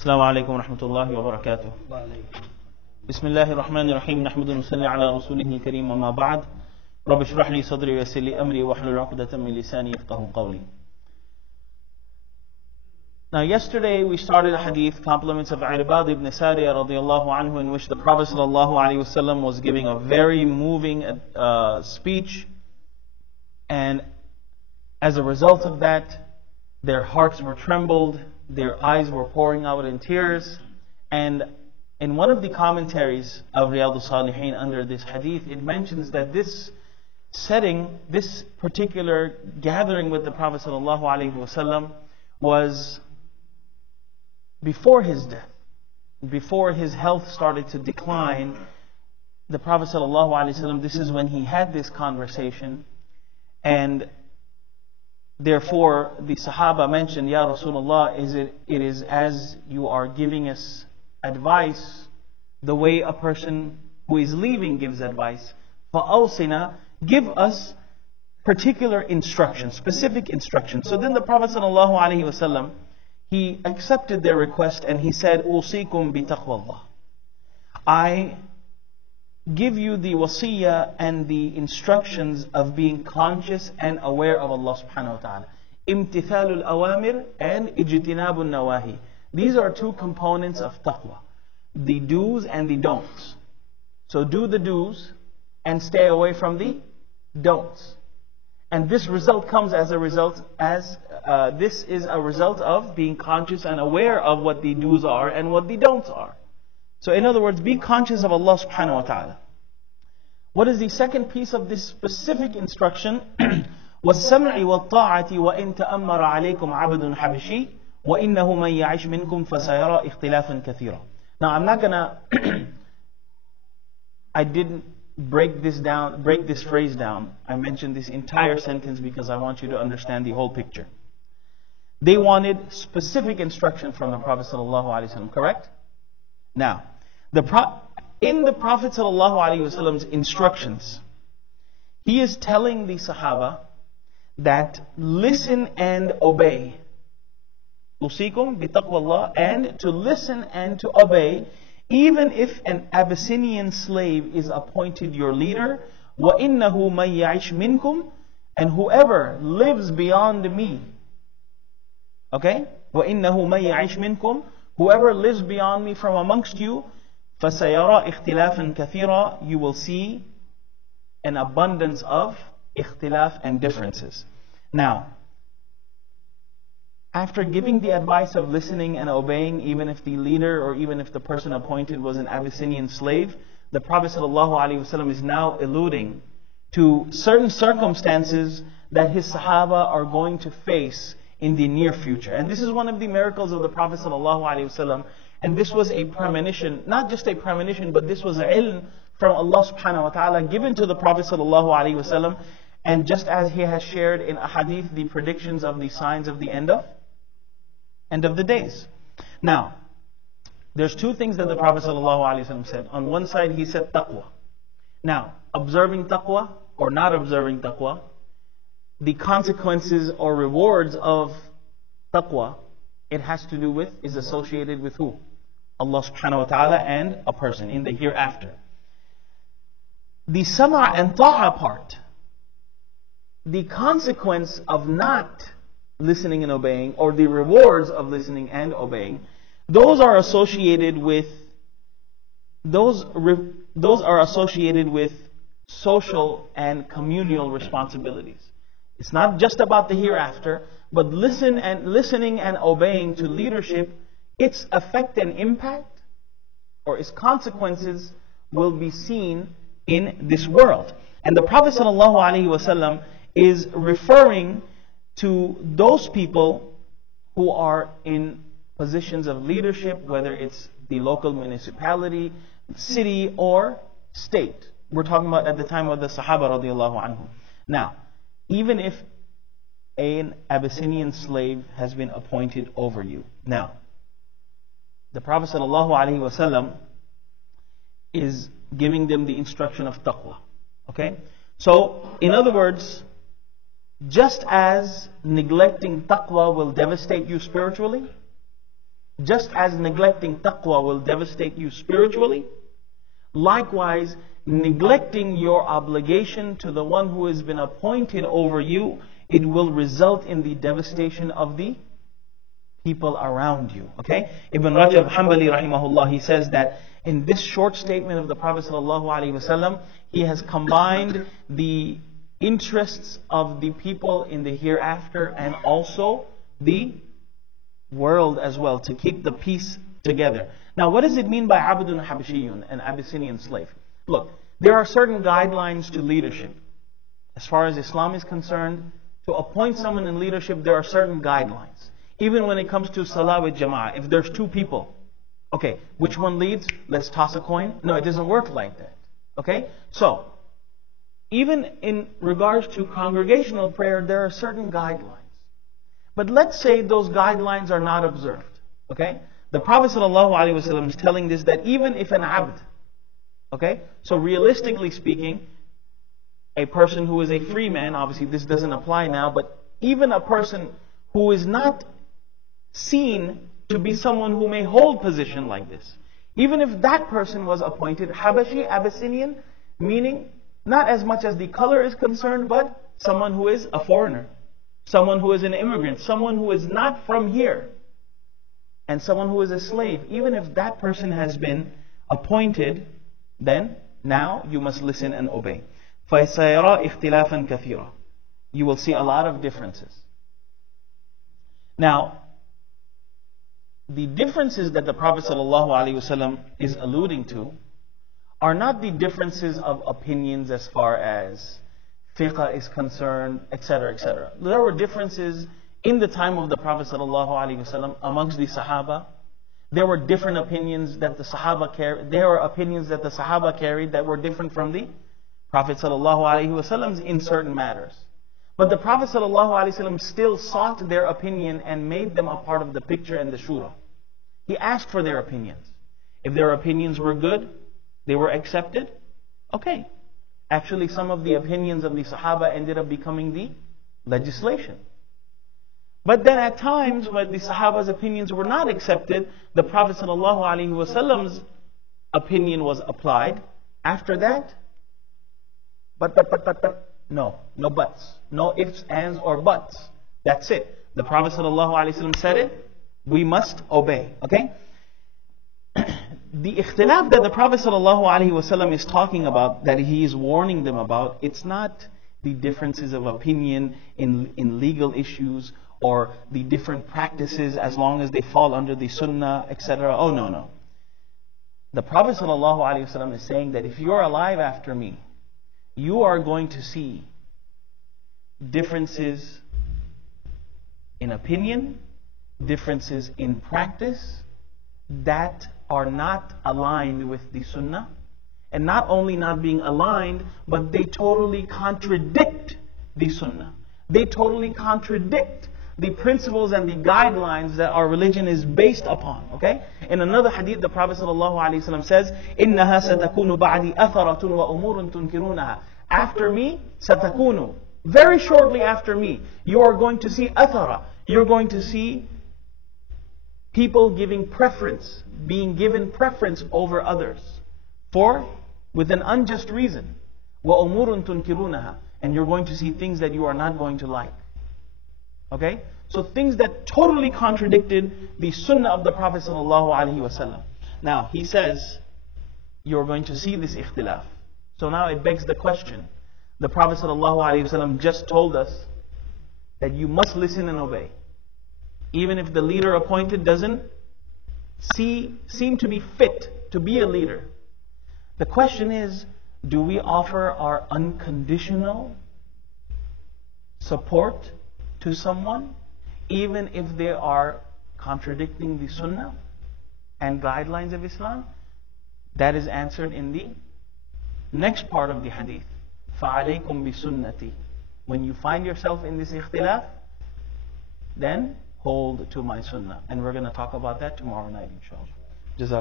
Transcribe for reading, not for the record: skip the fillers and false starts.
السلام عليكم ورحمة الله وبركاته. بسم الله الرحمن الرحيم. نحمد ونصلي على رسوله الكريم. أما بعد. رب اشرح لي صدري ويسر لي أمري واحلل عقدة من لساني يفقهوا قولي. Now yesterday we started a hadith, compliments of Irbad ibn Sariya radiyallahu anhu, in which the Prophet sallallahu alaihi wasallam was giving a very moving speech, and as a result of that, their hearts were trembled, their eyes were pouring out in tears. And in one of the commentaries of Riyadh al-Salihin under this hadith, it mentions that this setting, this particular gathering with the Prophet sallallahu alaihi wasallam was before his death, before his health started to decline. The Prophet ﷺ, this is when he had this conversation, and therefore the Sahaba mentioned, Ya Rasulullah, it is as you are giving us advice the way a person who is leaving gives advice. فَأَوْصِنَا, give us particular instructions, specific instructions. So then the Prophet ﷺ, he accepted their request and he said, "Usikum bi taqwallah." I give you the wasiyah and the instructions of being conscious and aware of Allah subhanahu wa ta'ala. Imtithalul awamir and ijtinabun nawahi. These are two components of taqwa. The do's and the don'ts. So do the do's and stay away from the don'ts. And this result comes as a result, this is a result of being conscious and aware of what the do's are and what the don'ts are. So in other words, be conscious of Allah subhanahu wa ta'ala. What is the second piece of this specific instruction? وَالسَّمْعِ وَالطَّاعَةِ وَإِن تَأَمَّرَ عَلَيْكُمْ عَبْدٌ حَبْشِي وَإِنَّهُ مَن يَعِشْ مِنكُمْ فَسَيَرَى اخْتِلَافًا كَثِيرًا. Now I'm not gonna I didn't break this phrase down. I mentioned this entire sentence because I want you to understand the whole picture. They wanted specific instruction from the Prophet ﷺ, correct? Now, in the Prophet ﷺ's instructions, he is telling the Sahaba that listen and obey. Usikum bi taqwallah, and to listen and to obey, even if an Abyssinian slave is appointed your leader. وَإِنَّهُ مَن يَعِشْ مِنكُمْ, and whoever lives beyond me. Okay? وَإِنَّهُ مَن يَعِشْ مِنكُمْ, whoever lives beyond me from amongst you, فَسَيَرَى اخْتِلَافًا كَثِيرًا, you will see an abundance of ikhtilaf and differences. Now, after giving the advice of listening and obeying, even if the leader or even if the person appointed was an Abyssinian slave, the Prophet ﷺ is now alluding to certain circumstances that his Sahaba are going to face in the near future. And this is one of the miracles of the Prophet ﷺ. And this was a premonition, not just a premonition, but this was an ilm from Allah subhanahu wa ta'ala given to the Prophet ﷺ. And just as he has shared in a hadith the predictions of the signs of the end of the days. Now, there's two things that the Prophet ﷺ said. On one side, he said taqwa. Now, observing taqwa or not observing taqwa, the consequences or rewards of taqwa, it has to do with, is associated with who? Allah subhanahu wa ta'ala and a person in the hereafter. The sama' and ta'a part, the consequence of not listening and obeying, or the rewards of listening and obeying, those are associated with social and communal responsibilities. It's not just about the hereafter, but listening and obeying to leadership, its effect and impact, or its consequences, will be seen in this world. And the Prophet ﷺ is referring to those people who are in positions of leadership, whether it's the local municipality, city, or state. We're talking about at the time of the Sahaba radiallahu anhum. Now, even if an Abyssinian slave has been appointed over you. Now, the Prophet ﷺ is giving them the instruction of taqwa. Okay? So, in other words, just as neglecting taqwa will devastate you spiritually, Just as neglecting taqwa will devastate you spiritually, likewise, neglecting your obligation to the one who has been appointed over you, it will result in the devastation of the people around you. Okay? Ibn Rajab Hanbali rahimahullah, he says that in this short statement of the Prophet sallallahu alaihi wasallam, he has combined the interests of the people in the hereafter and also the world as well, to keep the peace together. Now, what does it mean by Abdun Habashiyun, an Abyssinian slave? Look, there are certain guidelines to leadership. As far as Islam is concerned, to appoint someone in leadership, there are certain guidelines. Even when it comes to Salah with Jama'ah, if there's two people, okay, which one leads? Let's toss a coin. No, it doesn't work like that. Okay? So, even in regards to congregational prayer, there are certain guidelines. But let's say those guidelines are not observed. Okay? The Prophet ﷺ is telling this, that even if an abd, okay, so realistically speaking, a person who is a free man, obviously this doesn't apply now, but even a person who is not seen to be someone who may hold position like this, even if that person was appointed Habashi, Abyssinian, meaning not as much as the color is concerned, but someone who is a foreigner, someone who is an immigrant, someone who is not from here, and someone who is a slave, even if that person has been appointed, then now you must listen and obey. فَسَيَرَى اِخْتِلَافًا كَثِيرًا. You will see a lot of differences. Now, the differences that the Prophet ﷺ is alluding to are not the differences of opinions as far as fiqh is concerned, etc., etc. There were differences in the time of the Prophet ﷺ amongst the Sahaba. There were different opinions that the Sahaba carried. There were opinions that the Sahaba carried that were different from the Prophet ﷺ in certain matters. But the Prophet ﷺ still sought their opinion and made them a part of the picture and the shura. He asked for their opinions. If their opinions were good, they were accepted. Okay. Actually, some of the opinions of the Sahaba ended up becoming the legislation. But then at times when the Sahaba's opinions were not accepted, the Prophet ﷺ's opinion was applied. After that, no buts. No ifs, ands, or buts. That's it. The Prophet ﷺ said it. We must obey. Okay? The ikhtilaf that the Prophet ﷺ is talking about, that he is warning them about, it's not the differences of opinion in legal issues or the different practices as long as they fall under the sunnah, etc. Oh, no. The Prophet ﷺ is saying that if you are alive after me, you are going to see differences in opinion, differences in practice that are not aligned with the sunnah. And not only not being aligned, but they totally contradict the sunnah. They totally contradict the principles and the guidelines that our religion is based upon. Okay? In another hadith, the Prophet ﷺ says, إِنَّهَا سَتَكُونُ بَعْدِي أَثَرَةٌ وَأُمُورٌ تُنْكِرُونَهَا. After me, satakunu. Very shortly after me, you are going to see athara. You're going to see people giving preference, being given preference over others, with an unjust reason. وَأُمُورٌ تُنْكِرُونَهَا. And you're going to see things that you are not going to like. Okay? So things that totally contradicted the sunnah of the Prophet ﷺ. Now, he says, you're going to see this ikhtilaf. So now it begs the question. The Prophet ﷺ just told us that you must listen and obey. Even if the leader appointed doesn't seem to be fit to be a leader. The question is, do we offer our unconditional support to someone, even if they are contradicting the sunnah and guidelines of Islam? That is answered in the next part of the hadith. فَعَلَيْكُمْ بِسُنَّتِي. When you find yourself in this ikhtilaf, then hold to my sunnah. And we're going to talk about that tomorrow night, inshallah.